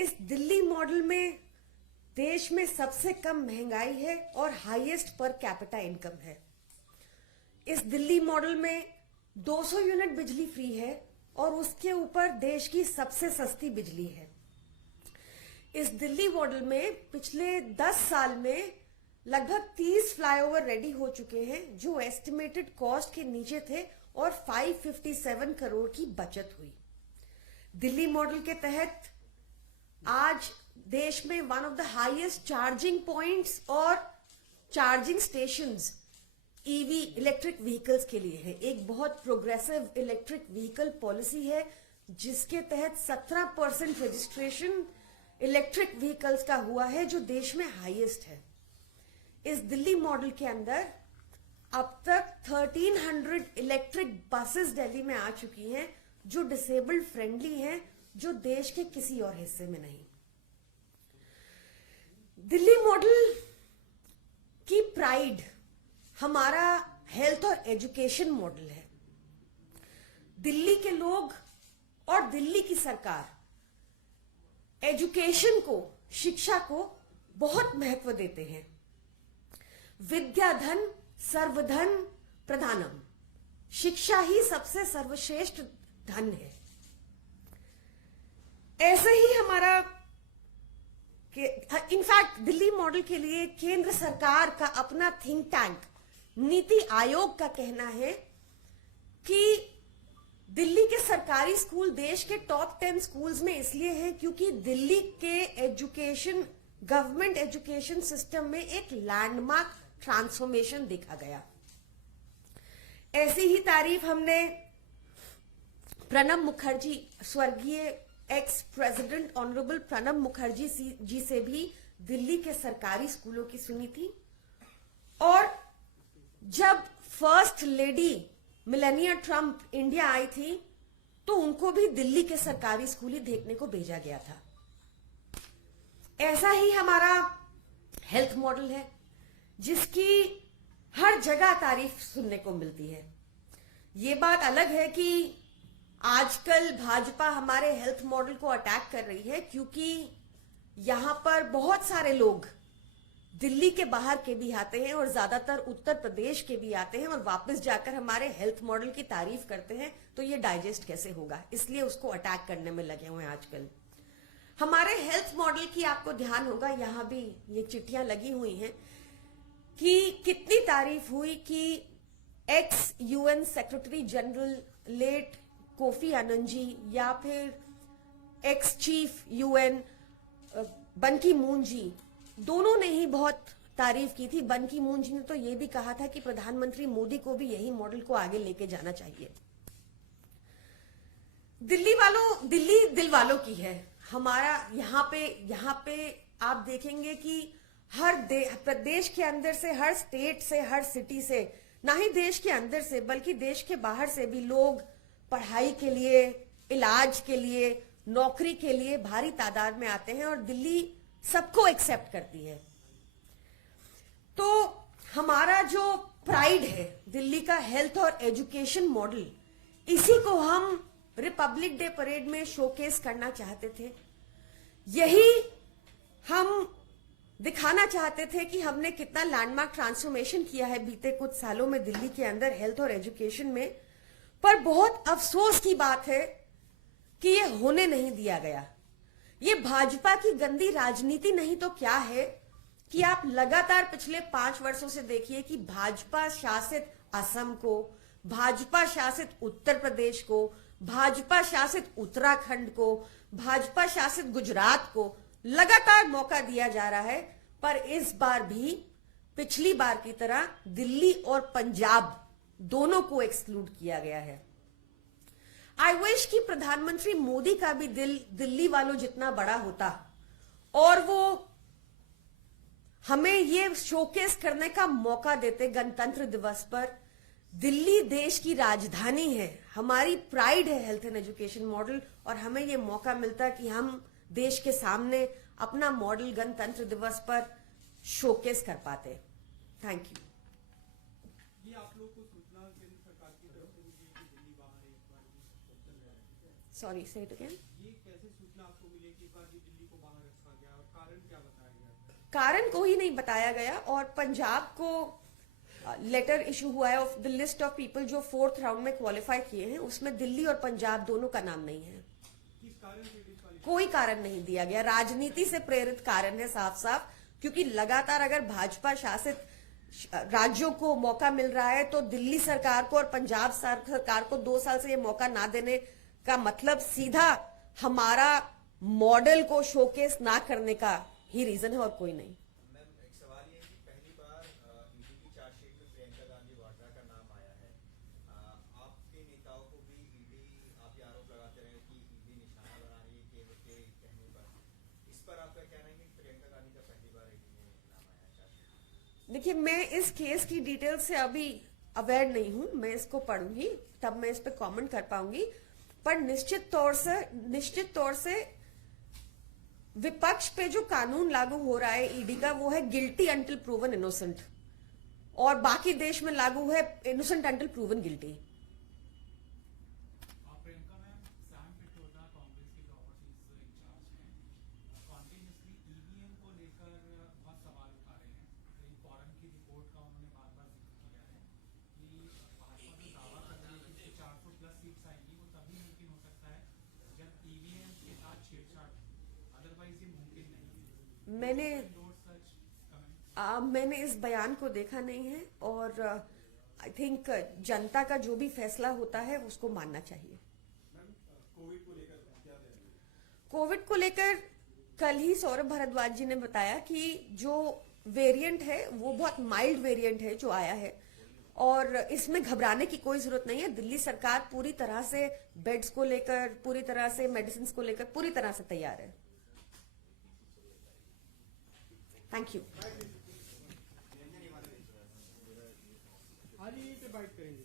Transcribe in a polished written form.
इस दिल्ली मॉडल में देश में सबसे कम महंगाई है और हाईएस्ट पर कैपिटा इनकम है। इस दिल्ली मॉडल में 200 यूनिट बिजली फ्री है और उसके ऊपर देश की सबसे सस्ती बिजली है। इस दिल्ली मॉडल में पिछले 10 साल में लगभग 30 फ्लाईओवर रेडी हो चुके हैं जो एस्टिमेटेड कॉस्ट के नीचे थे और 557 करोड़ की बचत हुई। दिल्ली मॉडल के तहत आज देश में one of the highest charging points और charging stations EV electric vehicles के लिए है। एक बहुत प्रोग्रेसिव इलेक्ट्रिक व्हीकल पॉलिसी है जिसके तहत 17% रजिस्ट्रेशन इलेक्ट्रिक व्हीकल्स का हुआ है जो देश में हाईएस्ट है। इस दिल्ली मॉडल के अंदर अब तक 1300 इलेक्ट्रिक बसेस दिल्ली में आ चुकी हैं जो डिसेबल्ड फ्रेंडली हैं, जो देश के किसी और हिस्से में नहीं। दिल्ली मॉडल की प्राइड हमारा हेल्थ और एजुकेशन मॉडल है। दिल्ली के लोग और दिल्ली की सरकार एजुकेशन को, शिक्षा को बहुत महत्व देते हैं। विद्याधन सर्वधन प्रधानम, शिक्षा ही सबसे सर्वश्रेष्ठ धन है। ऐसे ही हमारा इनफैक्ट दिल्ली मॉडल के लिए केंद्र सरकार का अपना थिंक टैंक नीति आयोग का कहना है कि दिल्ली के सरकारी स्कूल देश के टॉप 10 स्कूल्स में इसलिए हैं क्योंकि दिल्ली के एजुकेशन, गवर्नमेंट एजुकेशन सिस्टम में एक लैंडमार्क ट्रांसफॉर्मेशन देखा गया। ऐसी ही तारीफ हमने प्रणब मुखर्जी, स्वर्गीय ex president honourable Pranab Mukherjee ji से भी दिल्ली के सरकारी स्कूलों की सुनी थी। और जब first lady Melania Trump India I थी तो उनको भी दिल्ली के सरकारी स्कूल ही देखने को भेजा गया था। ऐसा ही हमारा हेल्थ मॉडल है जिसकी हर जगह तारीफ सुनने को मिलती है। ये बात अलग है कि आजकल भाजपा हमारे हेल्थ मॉडल को अटैक कर रही है क्योंकि यहां पर बहुत सारे लोग दिल्ली के बाहर के भी आते हैं और ज्यादातर उत्तर प्रदेश के भी आते हैं और वापस जाकर हमारे हेल्थ मॉडल की तारीफ करते हैं। तो ये डाइजेस्ट कैसे होगा, इसलिए उसको अटैक करने में लगे हुए हैं आजकल। हमारे हेल्थ मॉडल की आपको ध्यान होगा, यहां भी ये चिट्ठियां लगी हुई हैं कि कितनी तारीफ हुई कि ex UN secretary general late Kofi Annan ji या फिर एक्स चीफ यूएन बन की मून जी, दोनों ने ही बहुत तारीफ की थी। बन की मून जी ने तो यह भी कहा था कि प्रधानमंत्री मोदी को भी यही मॉडल को आगे लेके जाना चाहिए। दिल्ली दिल वालों की है। हमारा यहाँ पे आप देखेंगे कि हर प्रदेश के अंदर से, हर स्टेट से, हर सिटी से, ना ही देश के अंदर से बल्कि देश के बाहर से भी लोग पढ़ाई के लिए, इलाज के लिए, नौकरी के लिए भारी तादाद में आते हैं और दिल्ली सबको एक्सेप्ट करती है। तो हमारा जो प्राइड है दिल्ली का हेल्थ और एजुकेशन मॉडल, इसी को हम रिपब्लिक डे परेड में शोकेस करना चाहते थे। यही हम दिखाना चाहते थे कि हमने कितना लैंडमार्क ट्रांसफॉर्मेशन किया है बीते कुछ सालों में दिल्ली के अंदर हेल्थ और एजुकेशन में। पर बहुत अफसोस की बात है कि ये होने नहीं दिया गया। ये भाजपा की गंदी राजनीति नहीं तो क्या है कि आप लगातार पिछले 5 वर्षों से देखिए कि भाजपा शासित असम को, भाजपा शासित उत्तर प्रदेश को, भाजपा शासित उत्तराखंड को, भाजपा शासित गुजरात को लगातार मौका दिया जा रहा है। पर इस बार भी पिछली बार की तरह दिल्ली और पंजाब दोनों को एक्सक्लूड किया गया है। आई विश कि प्रधानमंत्री मोदी का भी दिल दिल्ली वालों जितना बड़ा होता और वो हमें ये शोकेस करने का मौका देते गणतंत्र दिवस पर। दिल्ली देश की राजधानी है, हमारी प्राइड है हेल्थ एंड एजुकेशन मॉडल, और हमें ये मौका मिलता कि हम देश के सामने अपना मॉडल गणतंत्र दिवस पर शोकेस कर पाते। Thank you. ये आप लोग को सूचना केंद्र सरकार की तरफ से मिली कि दिल्ली बाहर एक बार भी चल रहा है, सॉरी, से इट अगेन। ये कैसे सूचना आपको मिली कि इस बार भी दिल्ली को बाहर रखा गया और कारण क्या बताया गया? कारण कोई नहीं बताया गया और पंजाब को लेटर इशू हुआ है of the list of people जो 4th राउंड में क्वालिफाई किए हैं, उसमें दिल्ली और पंजाब दोनों का नाम नहीं है। किस कारण से डिस्क्वालीफाई? कोई कारण नहीं दिया गया, राजनीति से प्रेरित कारण है साफ साफ, क्योंकि लगातार अगर भाजपा शासित राज्यों को मौका मिल रहा है तो दिल्ली सरकार को और पंजाब सरकार को 2 साल से ये मौका ना देने का मतलब सीधा हमारा मॉडल को शोकेस ना करने का ही रीजन है और कोई नहीं। मैम, एक सवाल ये है कि पहली बार ईडी की चार्जशीट में प्रियंका गांधी वाड्रा का नाम आया है। आपके नेताओं को भी ईडी, आप ये आरोप लगाते रहे कि ईडी निशाना बना रही है केवल के कहने पर, इस पर आपका कहना है कि प्रियंका गांधी का पहली बार ईडी में नाम आया है चार्जशीट? देखिए, मैं इस केस की डिटेल से अभी अवेयर नहीं हूं, मैं इसको पढ़ूंगी तब मैं इस पे कमेंट कर पाऊंगी। पर निश्चित तौर से विपक्ष पे जो कानून लागू हो रहा है ईडी का, वो है गिल्टी अंटिल प्रूवन इनोसेंट, और बाकी देश में लागू है innocent until proven guilty. Priyanka ma'am, Sam Pitroda Congress के प्रॉपर्टीज इंचार्ज हैं, कॉन्टिन्यूसली ईवीएम को लेकर बहुत सवाल उठा रहे हैं। एक फॉरन की रिपोर्ट का उन्होंने बार बार जिक्र किया है कि भाजपा जो दावा कर रही है कि 400 प्लस सीट्स आएंगी, वो तभी मुमकिन हो सकता है जब ईवीएम के साथ छेड़छाड़, अदरवाइज ये मुमकिन नहीं है। मैंने Endorse such comment? मैंने इस बयान को देखा नहीं है और आई थिंक जनता का जो भी फैसला होता है उसको मानना चाहिए। कोविड को लेकर कल ही सौरभ भारद्वाज जी ने बताया कि जो वेरिएंट है वो बहुत माइल्ड वेरिएंट है जो आया है और इसमें घबराने की कोई जरूरत नहीं है। दिल्ली सरकार पूरी तरह से बेड्स को लेकर, पूरी तरह से मेडिसिन को लेकर पूरी तरह से तैयार है। Thank you. आज ही पे बाइट करेंगे।